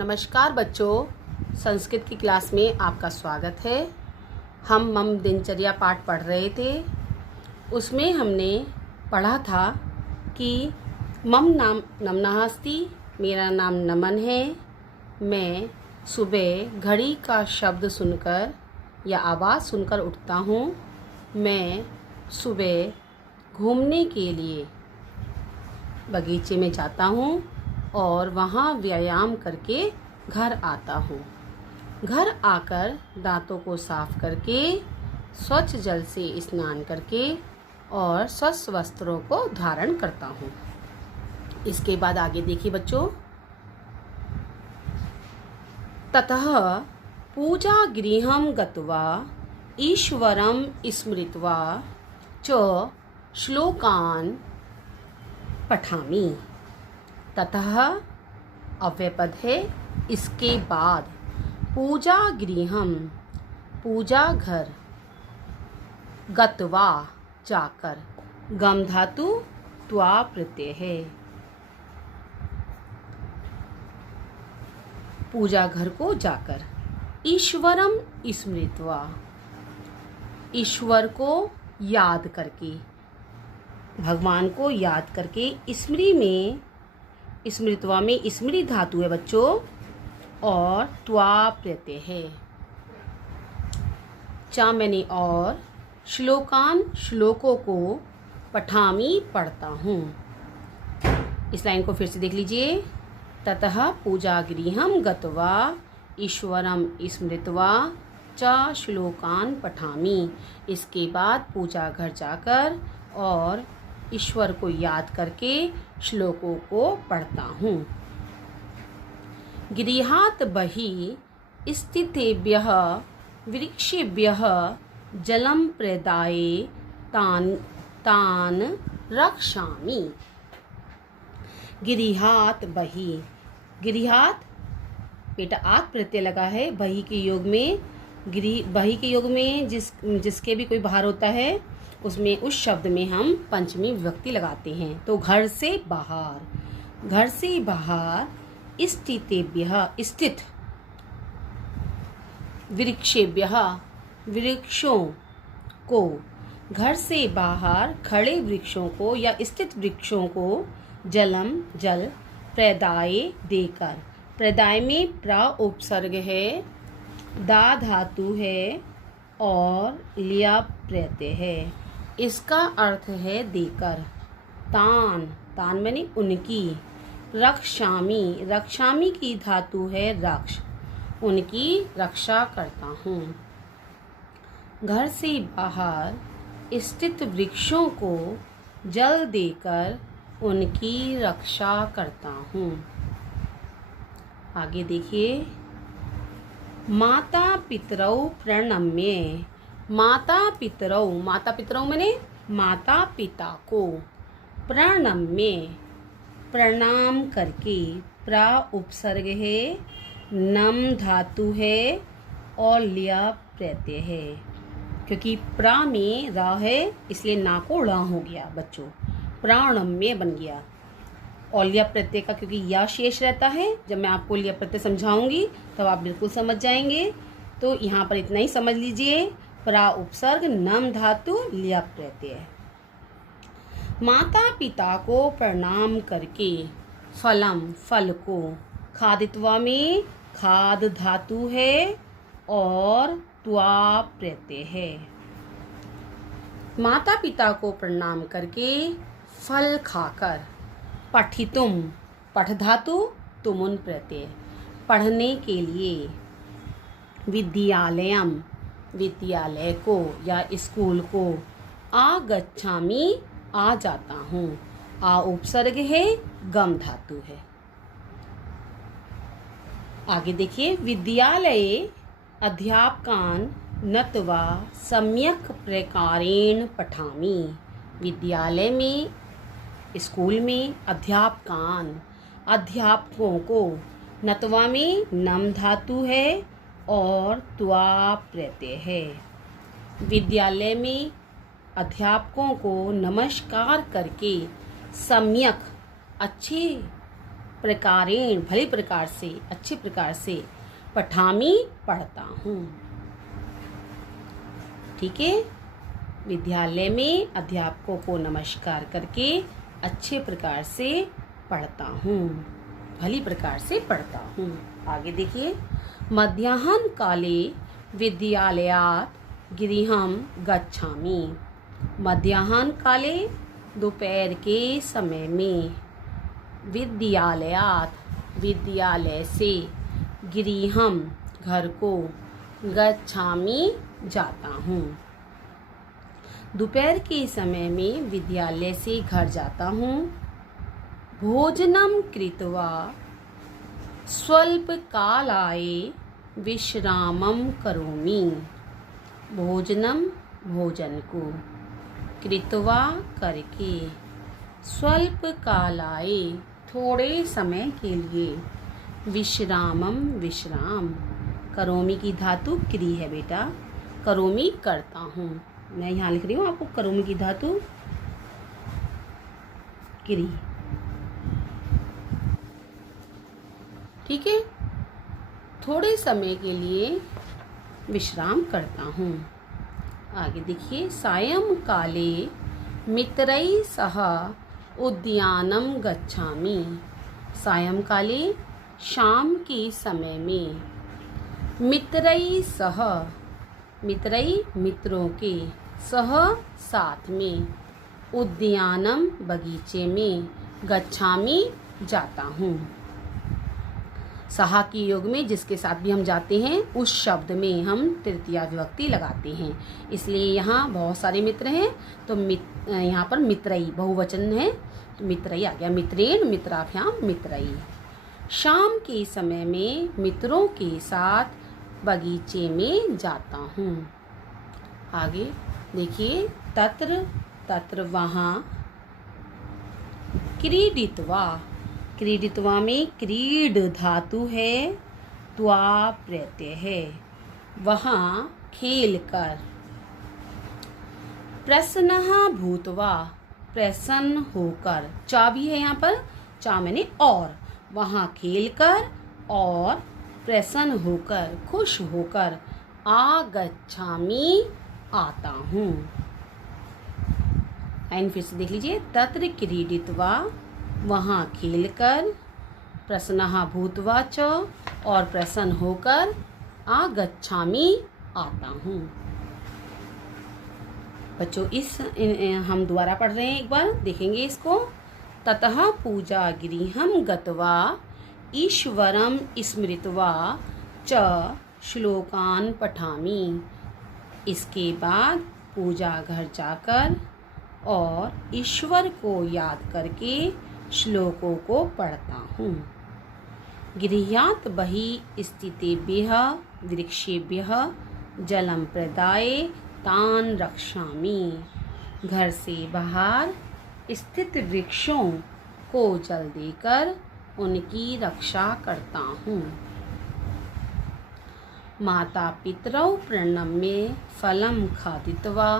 नमस्कार बच्चों, संस्कृत की क्लास में आपका स्वागत है। हम मम दिनचर्या पाठ पढ़ रहे थे। उसमें हमने पढ़ा था कि मम नाम नमनः अस्ति, मेरा नाम नमन है। मैं सुबह घड़ी का शब्द सुनकर या आवाज़ सुनकर उठता हूँ। मैं सुबह घूमने के लिए बगीचे में जाता हूँ और वहाँ व्यायाम करके घर आता हूँ। घर आकर दांतों को साफ करके स्वच्छ जल से स्नान करके और स्वच्छ वस्त्रों को धारण करता हूँ। इसके बाद आगे देखिए बच्चों, ततः पूजा गृहं गत्वा ईश्वरं स्मृत्वा च श्लोकान् पठामि। ततः अव्ययपद है, इसके बाद, पूजा गृहम पूजा घर, गत्वा जाकर, गम धातु त्वा प्रत्यय है। पूजा घर को जाकर, ईश्वरम स्मृत्वा, ईश्वर को याद करके, भगवान को याद करके। स्मृत्वा में स्मृति धातु है बच्चों और त्वा प्रत्यय है। चा मैंने और, श्लोकान श्लोकों को, पठामी पढ़ता हूँ। इस लाइन को फिर से देख लीजिए। ततः पूजा गृहं गत्वा ईश्वरं स्मृत्वा च श्लोकान पठामी। इसके बाद पूजा घर जाकर और ईश्वर को याद करके श्लोकों को पढ़ता हूँ। गृहात् बहिः स्थितेभ्यः वृक्षेभ्यः जलं प्रदाय तान् रक्षामि। गृहात् बहिः, गृहात् बेटा आत् प्रत्यय लगा है बही के योग में। बही के योग में जिसके भी कोई बाहर होता है उसमें उस शब्द में हम पंचमी विभक्ति लगाते हैं। तो घर से बाहर, घर से बाहर, स्थितेभ्यः स्थित, वृक्षेभ्यः वृक्षों को, घर से बाहर खड़े वृक्षों को या स्थित वृक्षों को, जलम जल, प्रदाय देकर। प्रदाय में प्रा उपसर्ग है, दा धातु है और लिया प्रत्यय है। इसका अर्थ है देकर। तान, तान मैंने उनकी। रक्षामि, रक्षामि की धातु है रक्ष, उनकी रक्षा करता हूँ। घर से बाहर स्थित वृक्षों को जल देकर उनकी रक्षा करता हूँ। आगे देखिए, माता पितरौ प्रणम्य। माता पितरौ, माता पितरौ मैंने माता पिता को, प्रणम्य प्रणाम करके। प्रा उपसर्ग है, नम धातु है और लिया प्रत्यय है। क्योंकि प्रा में रा है इसलिए ना को ड़ा हो गया बच्चों, प्राणम्य बन गया। और लिया प्रत्यय का क्योंकि या शेष रहता है, जब मैं आपको लिया प्रत्यय समझाऊंगी तब आप बिल्कुल समझ जाएंगे। तो यहाँ पर इतना ही समझ लीजिए, प्रा उपसर्ग, नम धातु, लिया प्रत्यय। माता पिता को प्रणाम करके, फलम फल को, खादित्वा में खाद धातु है और त्वा प्रत्यय है। माता पिता को प्रणाम करके फल खाकर, पठितुम, पठ धातु, तुमुन प्रत्यय, पढ़ने के लिए। विद्यालयम, विद्यालय को या स्कूल को। आगच्छामि, आ जाता हूँ। आ उपसर्ग है, गम धातु है। आगे देखिए, विद्यालये अध्यापकान् नत्वा सम्यक् प्रकारेण पठामि। विद्यालय में, स्कूल में, अध्यापकान् अध्यापकों को, नत्वा में नम धातु है और त्वा प्रत्यय है। विद्यालय में अध्यापकों को नमस्कार करके, सम्यक अच्छे प्रकारेण भली प्रकार से, अच्छे प्रकार से पठामी पढ़ता हूँ। ठीक है, विद्यालय में अध्यापकों को नमस्कार करके अच्छे प्रकार से पढ़ता हूँ, भली प्रकार से पढ़ता हूँ। आगे देखिए, मध्याह्न काले विद्यालयात् गृहं गच्छामि। मध्याह्न काले दोपहर के समय में, विद्यालयात् विद्यालय से, गृहं घर को, गच्छामि जाता हूँ। दोपहर के समय में विद्यालय से घर जाता हूँ। भोजनं कृत्वा स्वल्पकालाय विश्रामं करोमि। भोजनम भोजन को, कृत्वा करके, स्वल्पकालाय थोड़े समय के लिए, विश्रामम विश्राम, करोमि की धातु क्री है बेटा, करोमि करता हूँ। मैं यहाँ लिख रही हूँ आपको करोमि की धातु क्री। ठीक है, थोड़े समय के लिए विश्राम करता हूँ। आगे देखिए, सायं काले मित्रैः सह उद्यानं गच्छामि। सायं काले शाम के समय में, मित्रैः सह, मित्रैः मित्रों के, सह साथ में, उद्यानम बगीचे में, गच्छामि जाता हूँ। सहा की योग में जिसके साथ भी हम जाते हैं उस शब्द में हम तृतीया विभक्ति लगाते हैं, इसलिए यहाँ बहुत सारे मित्र हैं तो यहाँ पर मित्रई बहुवचन है, तो मित्रई आ गया। मित्रेण मित्राभ्याम मित्रई। शाम के समय में मित्रों के साथ बगीचे में जाता हूँ। आगे देखिए, तत्र, तत्र वहाँ, क्रीडित्वा, क्रीडित्वा में क्रीड धातु है, त्वा प्रत्यय है, वहाँ खेल कर। प्रसन्नः भूत्वा, प्रसन्न होकर, चा भी है यहाँ पर, चा मैंने और, वहाँ खेल कर और प्रसन्न होकर, खुश होकर, आगच्छामि आता हूँ। लाइन फिर से देख लीजिए, तत्र क्रीडित्वा, वहाँ खेलकर, प्रसन्नः भूत्वा च, और प्रसन्न होकर, आगच्छामि आता हूँ। बच्चों हम दोबारा पढ़ रहे हैं, एक बार देखेंगे इसको। ततः पूजा गृहं गत्वा ईश्वरं स्मृत्वा च श्लोकान् पठामि। इसके बाद पूजा घर जाकर और ईश्वर को याद करके श्लोकों को पढ़ता हूँ। गृहात् बहिः स्थितेभ्यः वृक्षेभ्यः जलं प्रदाय तान् रक्षामि। घर से बाहर स्थित वृक्षों को जल देकर उनकी रक्षा करता हूँ। माता पितरौ प्रणम्य फलं खादित्वा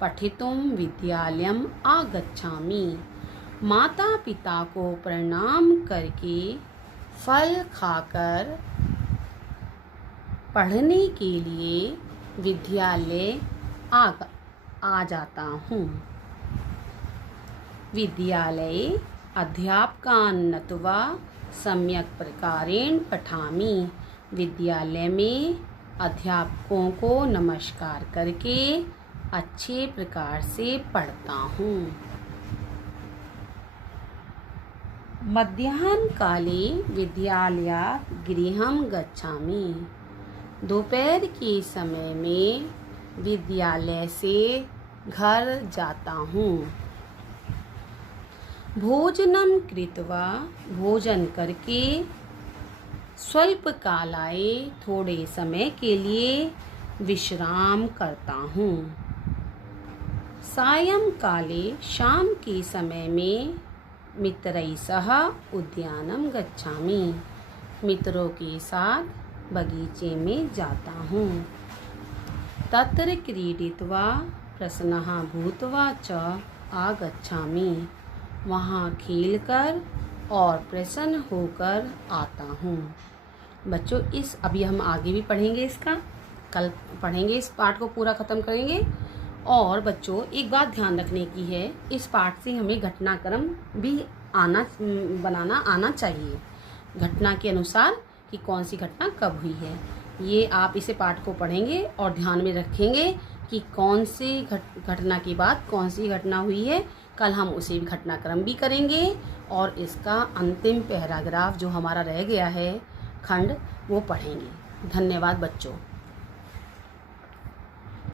पठितुं विद्यालयम् आगच्छामि। माता पिता को प्रणाम करके फल खाकर पढ़ने के लिए विद्यालय आ जाता हूँ। विद्यालये अध्यापकान् नत्वा सम्यक प्रकारेण पठामि। विद्यालय में अध्यापकों को नमस्कार करके अच्छे प्रकार से पढ़ता हूँ। मध्याह्न काले विद्यालयात् गृहं गच्छामि। दोपहर के समय में विद्यालय से घर जाता हूँ। भोजनं कृत्वा, भोजन करके, स्वल्पकालाय, थोड़े समय के लिए विश्राम करता हूँ। सायंकाले, शाम के समय में मित्रैः सह उद्यानं गच्छामि। मित्रों के साथ बगीचे में जाता हूँ। तत्र क्रीडित्वा प्रसन्नः भूत्वा च आगच्छामि। वहाँ खेलकर और प्रसन्न होकर आता हूँ। बच्चों अभी हम आगे भी पढ़ेंगे, इसका कल पढ़ेंगे, इस पाठ को पूरा ख़त्म करेंगे। और बच्चों एक बात ध्यान रखने की है, इस पाठ से हमें घटनाक्रम भी बनाना आना चाहिए, घटना के अनुसार कि कौन सी घटना कब हुई है। ये आप इसे पाठ को पढ़ेंगे और ध्यान में रखेंगे कि कौन सी घटना के बाद कौन सी घटना हुई है। कल हम उसे घटनाक्रम भी करेंगे और इसका अंतिम पैराग्राफ जो हमारा रह गया है खंड, वो पढ़ेंगे। धन्यवाद बच्चों।